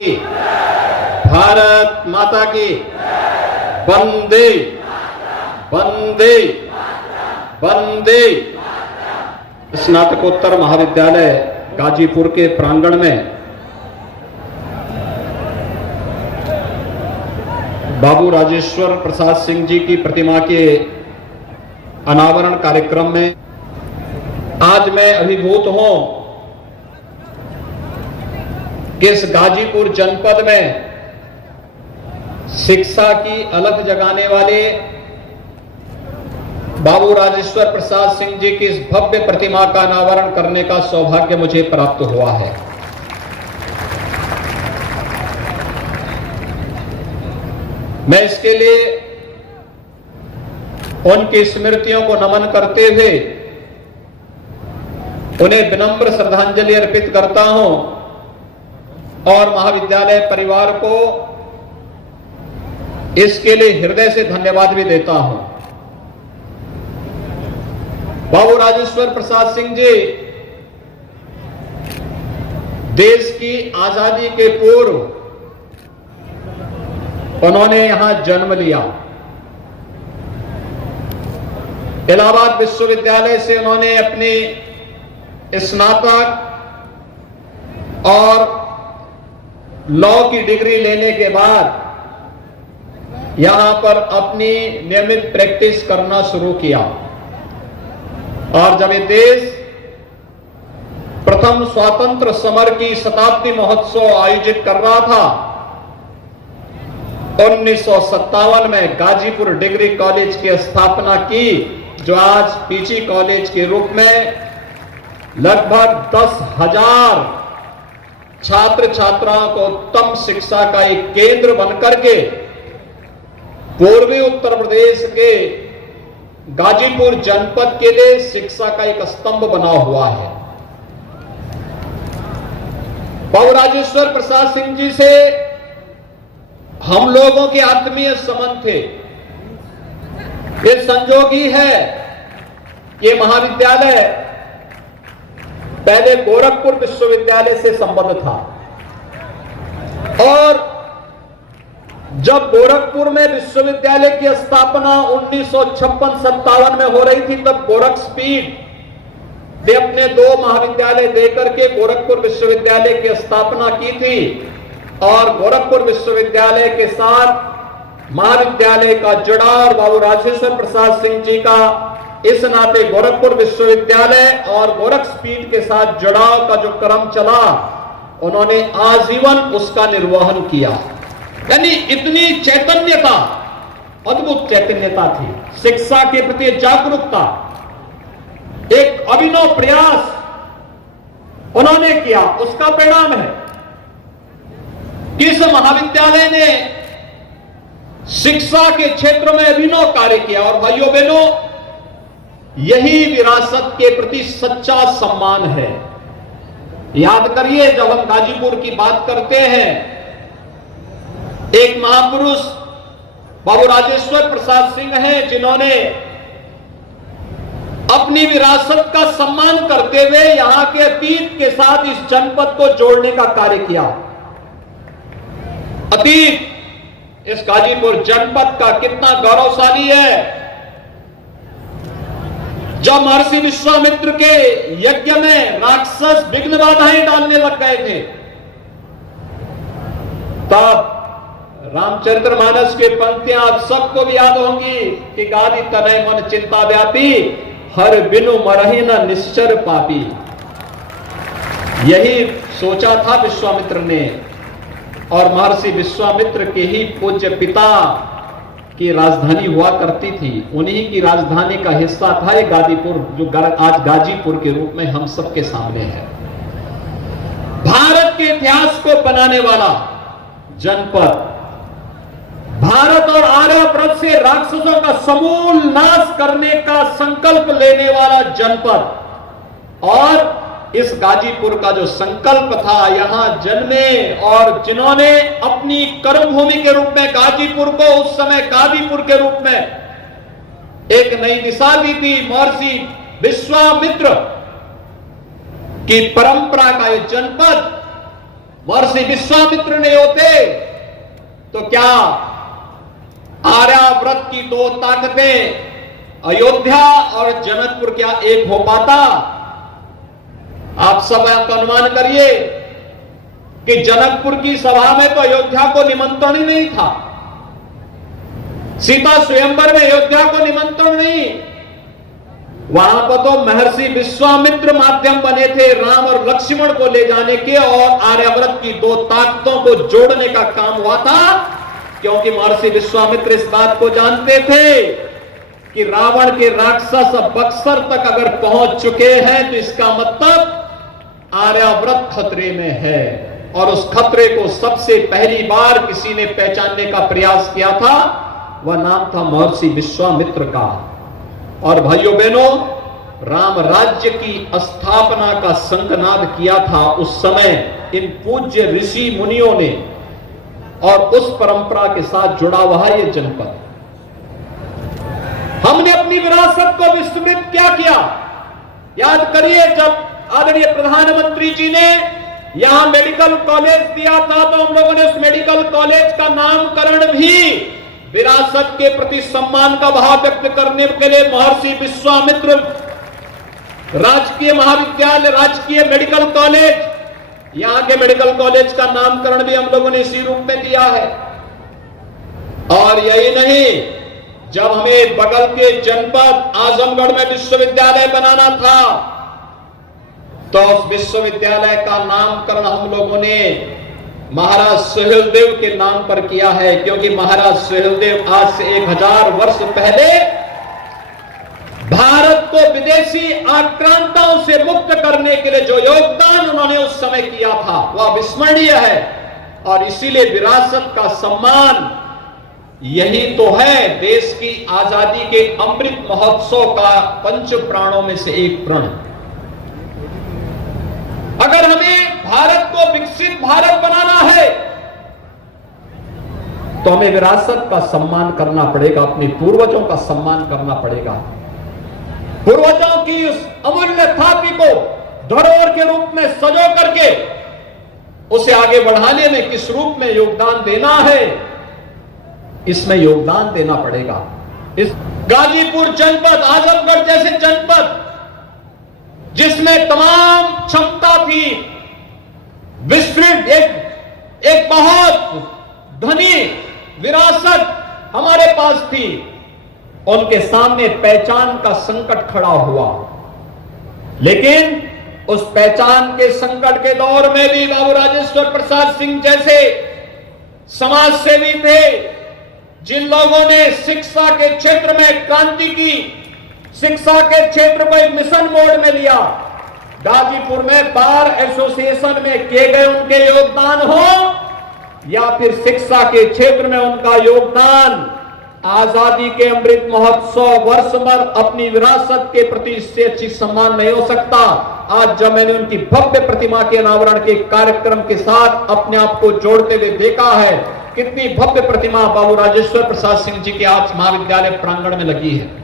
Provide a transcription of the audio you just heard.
भारत माता की वंदे वंदे वंदे। स्नातकोत्तर महाविद्यालय गाजीपुर के प्रांगण में बाबू राजेश्वर प्रसाद सिंह जी की प्रतिमा के अनावरण कार्यक्रम में आज मैं अभिभूत हूं कि इस गाजीपुर जनपद में शिक्षा की अलख जगाने वाले बाबू राजेश्वर प्रसाद सिंह जी की इस भव्य प्रतिमा का अनावरण करने का सौभाग्य मुझे प्राप्त हुआ है। मैं इसके लिए उनकी स्मृतियों को नमन करते हुए उन्हें विनम्र श्रद्धांजलि अर्पित करता हूं और महाविद्यालय परिवार को इसके लिए हृदय से धन्यवाद भी देता हूं। बाबू राजेश्वर प्रसाद सिंह जी देश की आजादी के पूर्व उन्होंने यहां जन्म लिया। इलाहाबाद विश्वविद्यालय से उन्होंने अपनी स्नातक और लॉ की डिग्री लेने के बाद यहां पर अपनी नियमित प्रैक्टिस करना शुरू किया और जब ये देश प्रथम स्वातंत्र समर की शताब्दी महोत्सव आयोजित कर रहा था 1957 में गाजीपुर डिग्री कॉलेज की स्थापना की, जो आज पीजी कॉलेज के रूप में लगभग 10,000 छात्र छात्राओं को उत्तम शिक्षा का एक केंद्र बनकर के पूर्वी उत्तर प्रदेश के गाजीपुर जनपद के लिए शिक्षा का एक स्तंभ बना हुआ है। बाबू राजेश्वर प्रसाद सिंह जी से हम लोगों के आत्मीय संबंध थे। ये संजोग ही है ये महाविद्यालय पहले गोरखपुर विश्वविद्यालय से संबद्ध था और जब गोरखपुर में विश्वविद्यालय की स्थापना 1956-57 में हो रही थी तब गोरखपीठ ने अपने 2 महाविद्यालय देकर के गोरखपुर विश्वविद्यालय की स्थापना की थी और गोरखपुर विश्वविद्यालय के साथ महाविद्यालय का जुड़ाव बाबू राजेश्वर प्रसाद सिंह जी का इस नाते गोरखपुर विश्वविद्यालय और गोरखपीठ के साथ जुड़ाव का जो क्रम चला उन्होंने आजीवन उसका निर्वहन किया। यानी इतनी चैतन्यता, अद्भुत चैतन्यता थी, शिक्षा के प्रति जागरूकता, एक अभिनव प्रयास उन्होंने किया। उसका परिणाम है कि इस महाविद्यालय ने शिक्षा के क्षेत्र में अभिनव कार्य किया और भाइयों बहनों यही विरासत के प्रति सच्चा सम्मान है। याद करिए जब हम गाजीपुर की बात करते हैं, एक महापुरुष बाबू राजेश्वर प्रसाद सिंह हैं जिन्होंने अपनी विरासत का सम्मान करते हुए यहां के अतीत के साथ इस जनपद को जोड़ने का कार्य किया। अतीत इस गाजीपुर जनपद का कितना गौरवशाली है। जब महर्षि विश्वामित्र के यज्ञ में राक्षस विघ्न बाधाएं डालने लग गए थे तब रामचरितमानस के पंक्तियां आप सबको भी याद होंगी कि गादी तनय मन चिंता व्यापी हर बिनु मरहि न निश्चर पापी। यही सोचा था विश्वामित्र ने और महर्षि विश्वामित्र के ही पूज्य पिता की राजधानी हुआ करती थी, उन्हीं की राजधानी का हिस्सा था ये गाजीपुर, जो आज गाजीपुर के रूप में हम सबके सामने है। भारत के इतिहास को बनाने वाला जनपद, भारत और आर्यव्रत से राक्षसों का समूल नाश करने का संकल्प लेने वाला जनपद और इस गाजीपुर का जो संकल्प था यहां जन्मे और जिन्होंने अपनी कर्मभूमि के रूप में गाजीपुर को उस समय गाजीपुर के रूप में एक नई दिशा दी थी। महर्षि विश्वामित्र की परंपरा का यह जनपद महर्षि विश्वामित्र नहीं होते तो क्या आर्यावर्त की दो ताकतें अयोध्या और जनकपुर क्या एक हो पाता? आप सब अनुमान करिए कि जनकपुर की सभा में तो अयोध्या को निमंत्रण ही नहीं था, सीता स्वयंवर में अयोध्या को निमंत्रण नहीं, वहां पर तो महर्षि विश्वामित्र माध्यम बने थे राम और लक्ष्मण को ले जाने के और आर्यावर्त की दो ताकतों को जोड़ने का काम हुआ था। क्योंकि महर्षि विश्वामित्र इस बात को जानते थे कि रावण के राक्षस बक्सर तक अगर पहुंच चुके हैं तो इसका मतलब आर्यावर्त खतरे में है, और उस खतरे को सबसे पहली बार किसी ने पहचानने का प्रयास किया था, वह नाम था महर्षि विश्वामित्र का। और भाइयों बहनों, राम राज्य की स्थापना का शंखनाद किया था उस समय इन पूज्य ऋषि मुनियों ने, और उस परंपरा के साथ जुड़ा हुआ है ये जनपद। हमने अपनी विरासत को विस्मृत क्या किया? याद करिए, जब आदरणीय प्रधानमंत्री जी ने यहां मेडिकल कॉलेज दिया था तो हम लोगों ने उस मेडिकल कॉलेज का नामकरण भी विरासत के प्रति सम्मान का भाव व्यक्त करने के लिए महर्षि विश्वामित्र राजकीय महाविद्यालय, राजकीय मेडिकल कॉलेज, यहां के मेडिकल कॉलेज का नामकरण भी हम लोगों ने इसी रूप में दिया है। और यही नहीं, जब हमें बगल के जनपद आजमगढ़ में विश्वविद्यालय बनाना था तो उस विश्वविद्यालय का नामकरण हम लोगों ने महाराज सुहेलदेव के नाम पर किया है, क्योंकि महाराज सुहेलदेव आज से 1000 वर्ष पहले भारत को विदेशी आक्रांताओं से मुक्त करने के लिए जो योगदान उन्होंने उस समय किया था वह अविस्मरणीय है। और इसीलिए विरासत का सम्मान यही तो है देश की आजादी के अमृत महोत्सव का पंच प्राणों में से एक प्रण। अगर हमें भारत को विकसित भारत बनाना है तो हमें विरासत का सम्मान करना पड़ेगा, अपने पूर्वजों का सम्मान करना पड़ेगा। पूर्वजों की उस अमूल्य थापी को धरोहर के रूप में सजो करके उसे आगे बढ़ाने में किस रूप में योगदान देना है, इसमें योगदान देना पड़ेगा। इस गाजीपुर जनपद, आजमगढ़ जैसे जनपद जिसमें तमाम क्षमता थी, विस्तृत एक बहुत धनी विरासत हमारे पास थी, उनके सामने पहचान का संकट खड़ा हुआ। लेकिन उस पहचान के संकट के दौर में भी बाबू राजेश्वर प्रसाद सिंह जैसे समाज सेवी थे, जिन लोगों ने शिक्षा के क्षेत्र में क्रांति की, शिक्षा के क्षेत्र को एक मिशन मोड में लिया। गाजीपुर में बार एसोसिएशन में किए गए उनके योगदान हो या फिर शिक्षा के क्षेत्र में उनका योगदान, आजादी के अमृत महोत्सव वर्ष भर अपनी विरासत के प्रति इससे अच्छी सम्मान नहीं हो सकता। आज जब मैंने उनकी भव्य प्रतिमा के अनावरण के कार्यक्रम के साथ अपने आप को जोड़ते हुए देखा है, कितनी भव्य प्रतिमा बाबू राजेश्वर प्रसाद सिंह जी के आज महाविद्यालय प्रांगण में लगी है।